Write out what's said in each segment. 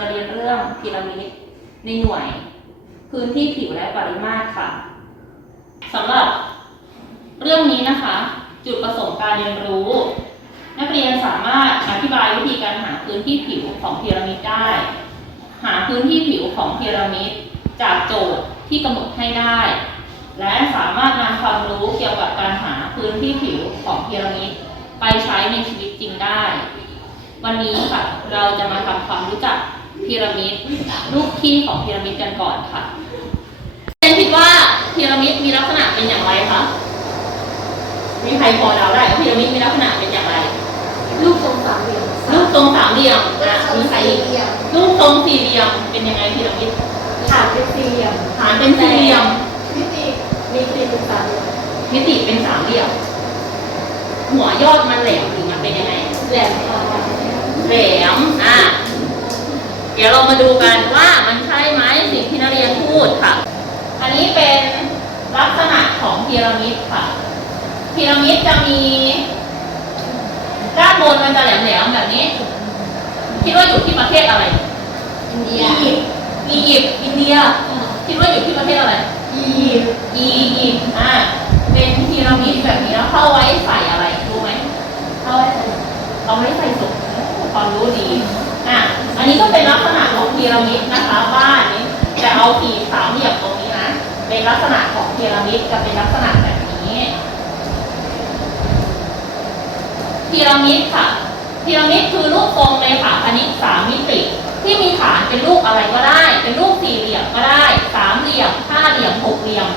จะเรียนเรื่องพีระมิดในหน่วย พื้นที่ผิวและปริมาตรค่ะสำหรับเรื่องนี้นะคะ จุดประสงค์การเรียนรู้ นักเรียนสามารถอธิบายวิธีการหาพื้นที่ผิวของพีระมิดได้ หาพื้นที่ผิวของพีระมิดจากโจทย์ที่กำหนดให้ได้ และสามารถนำความรู้เกี่ยวกับการหาพื้นที่ผิวของพีระมิดไปใช้ในชีวิตจริงได้ วันนี้ค่ะเราจะมาทำความรู้จัก พีระมิดรูปที่ของพีระมิดกันก่อนค่ะเรียนคิดว่าพีระมิดมีลักษณะเป็นอย่างไรคะมีใครพอเดาได้ว่าพีระมิดมีลักษณะเป็นอย่างไรลูกทรงสามเหลี่ยมรูปทรงสามเหลี่ยมนะมีใครอีกเหลี่ยมรูปทรงสี่เหลี่ยมเป็นยังไงพีระมิดฐานเป็นสี่เหลี่ยมฐานเป็นสี่เหลี่ยมมิติมิติเป็นสามเหลี่ยมมิติเป็นสามเหลี่ยมหัวยอดมันแหลมหรือมันเป็นยังไงแหลมทองแหลมอะ เดี๋ยวเรามาดูกันว่ามันใช่ไหมสิ่งที่นักเรียนพูดค่ะ อันนี้เป็นลักษณะของพีระมิดค่ะ พีระมิดจะมี ด้านบนมันจะแหลมๆแบบนี้คิดว่าอยู่ที่ประเทศอะไร อินเดีอียยิปต์อียิปต์ อินเดีย คิดว่าอยู่ที่ประเทศอะไร อียิปต์ อียิปต์ อ่าเป็นพีระมิดแบบนี้แล้วเข้าไว้ใส่อะไรรู้ไหมเอาไว้ใส่เอาไว้ใส่ศพความรู้ดี อันนี้ก็เป็นลักษณะของพีระมิดนะคะบ้านนี้จะเอาขีสามเหลี่ยมตรงนี้นะเป็นลักษณะของพีระมิดจะเป็นลักษณะแบบนี้พีระมิดค่ะพีระมิดคือรูปทรงในผาคณิตสามมิติ ที่มีฐานเป็นรูปอะไรก็ได้ เป็นรูปสี่เหลี่ยมก็ได้สามเหลี่ยมห้าเหลี่ยมหกเหลี่ยม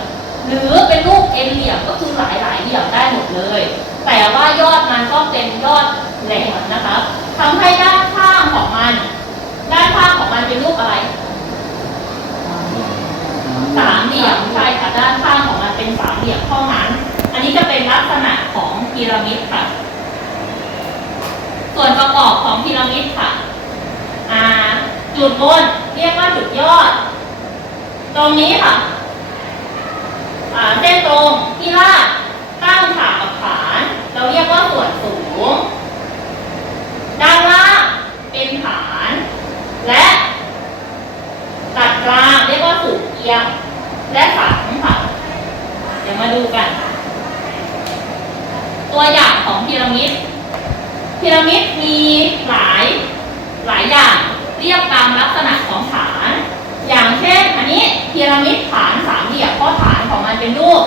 หรือเป็นรูปเอ็นเหลี่ยมก็คือหลายหลายเหลี่ยมได้หมดเลย แต่ว่ายอดมันก็เป็นยอดแหลมนะคะทำให้ด้านข้างของมัน ด้านข้างของมันเป็นรูปอะไรสามเหลี่ยมใช่ค่ะด้านข้างของมันเป็นสามเหลี่ยมเท่านั้น อันนี้จะเป็นลักษณะของพีระมิดค่ะ ส่วนประกอบของพีระมิดค่ะจุดบนเรียกว่าจุดยอด ตรงนี้ค่ะเส้นตรงที่ลาตั้งฉากกับฐาน เราเรียกว่าส่วนสูง ด้านล่างเป็นฐาน และตัดกลางเรียกว่าสูงเอียง และสันค่ะ เดี๋ยวมาดูกัน ตัวอย่างของพีระมิด พีระมิดมีหลายหลายอย่างเรียกตามลักษณะของฐาน อย่างเช่นอันนี้พีระมิดฐานสามเหลี่ยมเพราะฐานของมันเป็นรูป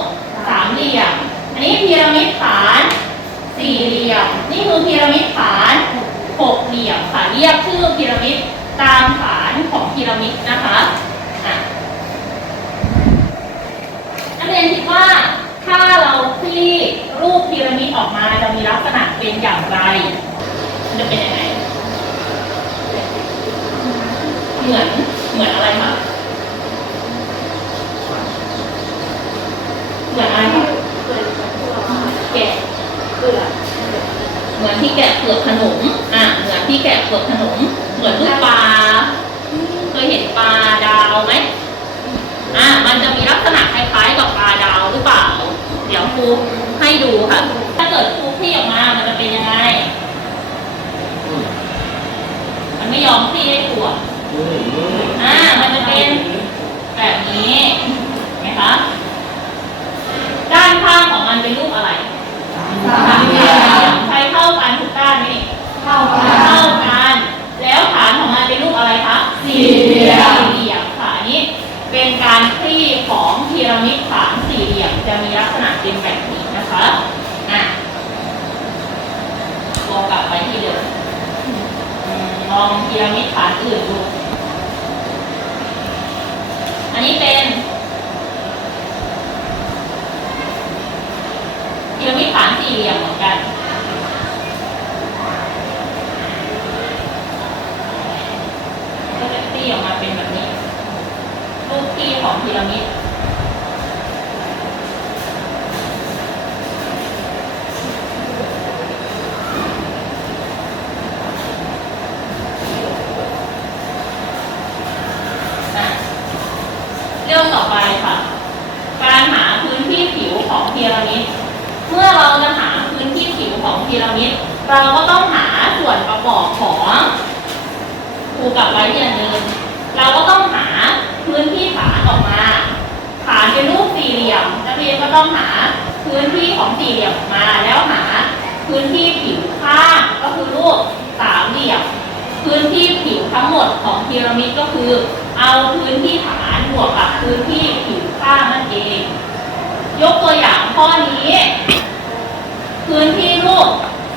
สามเหลี่ยม อันนี้พีระมิดฐานสี่เหลี่ยม นี่คือพีระมิดฐานหกเหลี่ยมค่ะเรียกชื่อพีระมิดตามฐานของพีระมิดนะคะนักเรียนคิดว่าถ้าเราคลี่รูปพีระมิดออกมาจะมีลักษณะเป็นอย่างไร จะเป็นยังไง เหมือนเหมือนอะไรคะเหมือนอะไรคะเปิดตัวแกะเปลือกเหมือนที่แกะเปลือกขนม อะ เหมือนที่แกะเปลือกขนม เหมือนลูกปลา เคยเห็นปลาดาวไหมอะ มันจะมีลักษณะคล้ายๆกับปลาดาวหรือเปล่า เดี๋ยวครูให้ดูค่ะ ถ้าเกิดครูคลี่ออกมา มันจะเป็นยังไง มันไม่ยอมคลี่ให้ครูอะอ่า มันจะเป็นแบบนี้เห็นไหมคะ ด้านข้างของมันเป็นรูปอะไรสามเหลี่ยมใช้เท่ากันทุกด้านนี่เข้ากัน เท่ากัน แล้วฐานของมันเป็นรูปอะไรคะ สี่เหลี่ยม สี่เหลี่ยมค่ะอันนี้เป็นการคลี่ของพีระมิดฐานสี่เหลี่ยมจะมีลักษณะเป็นแบบนี้นะคะ อะลองกลับไปที่เดิม อืมลองพีระมิดฐานอื่นดู อันนี้เป็นพีระมิดฐานสี่เหลี่ยมเหมือนกัน ก็จะตี้ออกมาเป็นแบบนี้ รูปที่ของพีระมิด อะเรื่องต่อไปค่ะ การหาพื้นที่ผิวของพีระมิด เมื่อเราจะหาพื้นที่ผิวของพีระมิด เราก็ต้องหาส่วนประกอบของครูกับไว้ที่อันเดิมเราก็ต้องหาพื้นที่ฐานออกมาฐานเป็นรูปสี่เหลี่ยมนักเรียนก็ต้องหาพื้นที่ของสี่เหลี่ยมออกมา แล้วหาพื้นที่ผิวข้างก็คือรูปสามเหลี่ยม พื้นที่ผิวทั้งหมดของพีระมิดก็คือ เอาพื้นที่ฐานบวกกับพื้นที่ผิวข้างนั่นเอง ยกตัวอย่างข้อนี้ พื้นที่รูป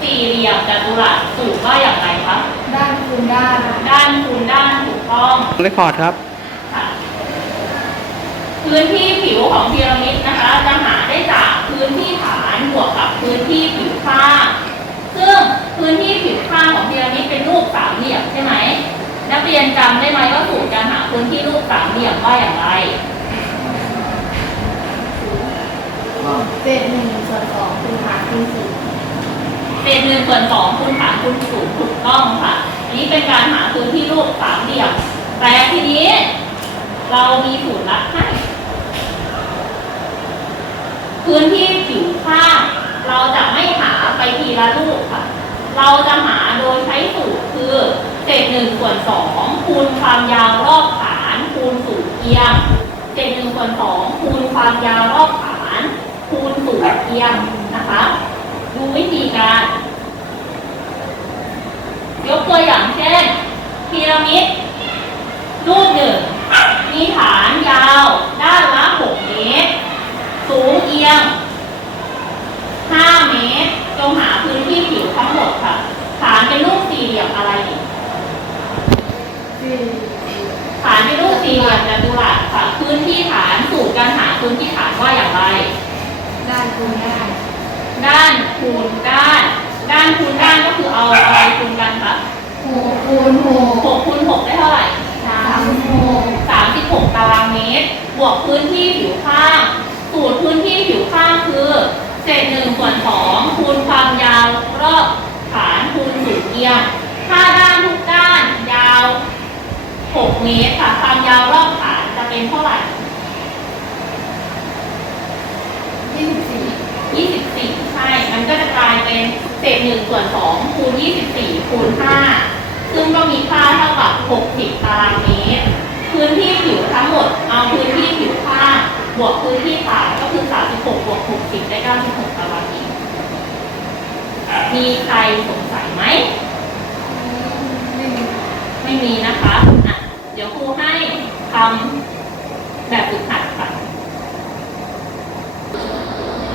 สี่เหลี่ยมจัตุรัสสูงว่าอย่างไรครับด้านคูณด้านด้านคูณด้านถูกต้องเรคคอร์ดครับค่ะพื้นที่ผิวของพีระมิดนะคะจะหาได้จากพื้นที่ฐานบวกกับพื้นที่ผิวข้างซึ่งพื้นที่ผิวข้างของพีระมิดเป็นรูปสามเหลี่ยมใช่ไหมนักเรียนจำได้ไหมว่าสูตรการหาพื้นที่รูปสามเหลี่ยมว่าอย่างไรเศษหนึ่ง ส่วนสองคูณหารคูณสี่เศษหนึ่งส่วนสองคูณฐานคูณสูงถูกต้องค่ะอันนี้เป็นการหาพื้นที่รูปสามเหลี่ยมแต่ทีนี้ เรามีสูตรลัดให้พื้นที่ผิวข้างเราจะไม่หาไปทีละรูปค่ะ เราจะหาโดยใช้สูตรคือเศษหนึ่งส่วนสองคูณความยาวรอบฐาน คูณสูงเอียงเศษหนึ่งส่วนสองคูณความยาวรอบฐาน คูณสูงเทียมนะคะ ดูวิธีการ ยกตัวอย่างเช่น พีระมิด รูปหนึ่ง มีฐานยาวด้านละ 6 เมตร สูงเอียง 5 เมตร จงหาพื้นที่ผิวทั้งหมดค่ะ ฐานเป็นรูปสี่เหลี่ยมอะไรอีก สี่ ฐานเป็นรูปสี่เหลี่ยมจัตุรัสค่ะ พื้นที่ฐานสูตรการหาพื้นที่ฐานว่าอย่างไร ด้านคูณด้าน ด้าน คูณด้าน ด้านคูณด้านก็คือเอาอะไรคูณกันคะหกคูณหกหกคูณหกได้เท่าไหร่สามสิบหกสามสิบหกตารางเมตร บวกพื้นที่ผิวข้าง สูตรพื้นที่ผิวข้างคือ เศษหนึ่งส่วนสองคูณความยาวรอบฐานคูณสูงเอียงถ้าด้านทุกด้านยาว6เมตรค่ะความยาวรอบฐานจะเป็นเท่าไหร่ยี่สิบสี่24ใช่ มันก็จะกลายเป็นเศษ1ส่วน2คูณ24คูณ5ซึ่งก็มีค่าเท่ากับ60ตารางเมตรพื้นที่ผิวทั้งหมดเอาพื้นที่ผิวข้างบวกพื้นที่ฐาก็คือ36บวก60ได้96ตารางเมตรมีใครสงสัยไหมไม่มีไม่มีนะคะอะเดี๋ยวครูให้ทำแบบฝึกหัดค่ะ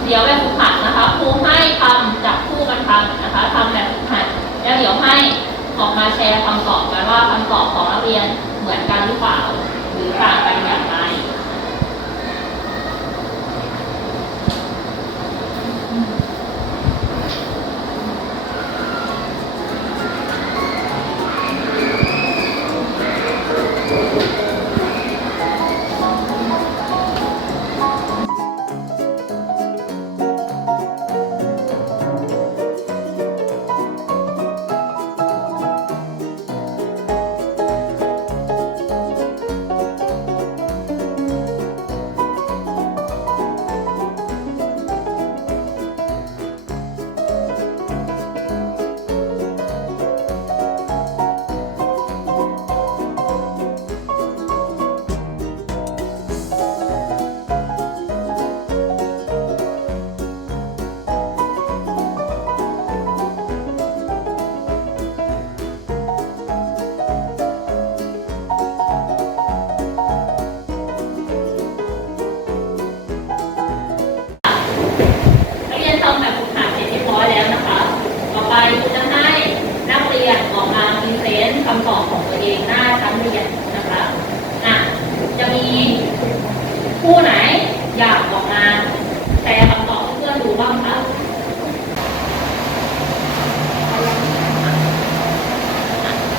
เดี๋ยวแบบฝึกหัดนะ ครูให้ทำจับคู่กันทำนะคะทำแบบฝึกหัดแล้วเดี๋ยวให้ออกมาแชร์คำตอบกันว่าคำตอบของนักเรียนเหมือนกันหรือเปล่า หรือต่างกันอย่าง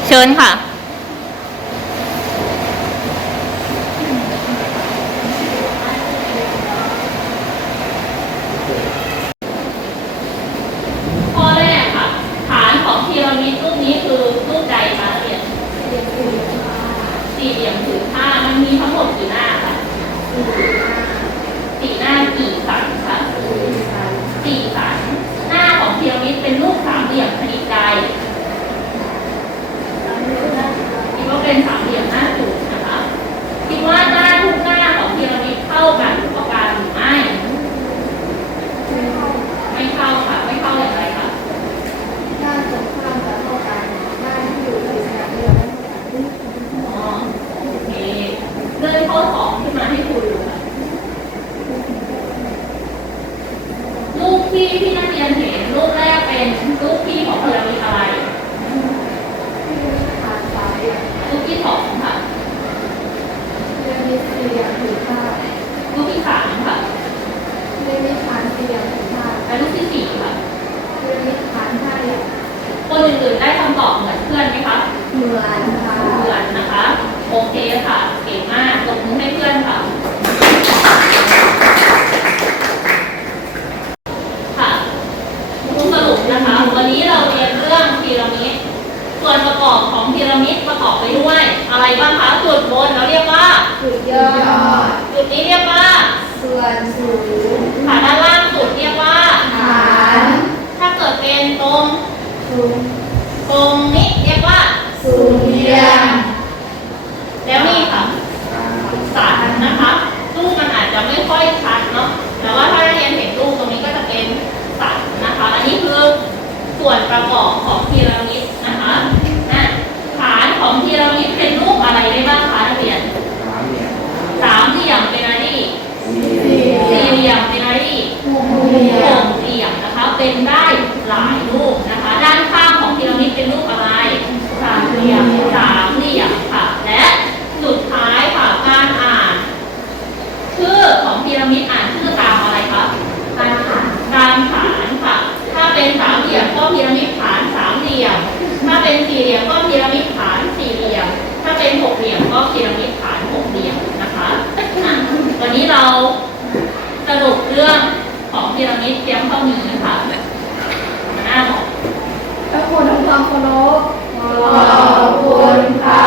เชิญค่ะ ที่ที่นักเรียนเห็นรูปแรกเป็นรูปที่ของพลเมืองอะไรรูปที่สองค่ะเรูปที่สี่ถือผ้ารูปที่สามค่ะรูปที่สามสี่ถือผ้าและรูปที่สี่ค่ะรูปที่สามห้าคนอื่นๆได้คำตอบเหมือนเพื่อนไหมคะเหมือนค่ะเหมือนนะคะ โอเคค่ะ เก่งมากตบมือให้เพื่อนค่ะ อยู่วันนี้เราเรียนเรื่องพีระมิด ส่วนประกอบของพีระมิดประกอบไปด้วยอะไรบ้างคะส่วนบนเราเรียกว่า สุดยอด จุดนี้เรียกว่าส่วนสูงค่ะด้านล่างสุด สี่เหลี่ยมก็พีระมิดฐานสี่เหลี่ยม ถ้าเป็นหกเหลี่ยมก็พีระมิดฐานหกเหลี่ยมนะคะวันนี้เราสรุปเรื่องของพีระมิดเพียงเท่านี้ค่ะหน้าบอกพระคุณอคความเคารพขอบคุณค่ะ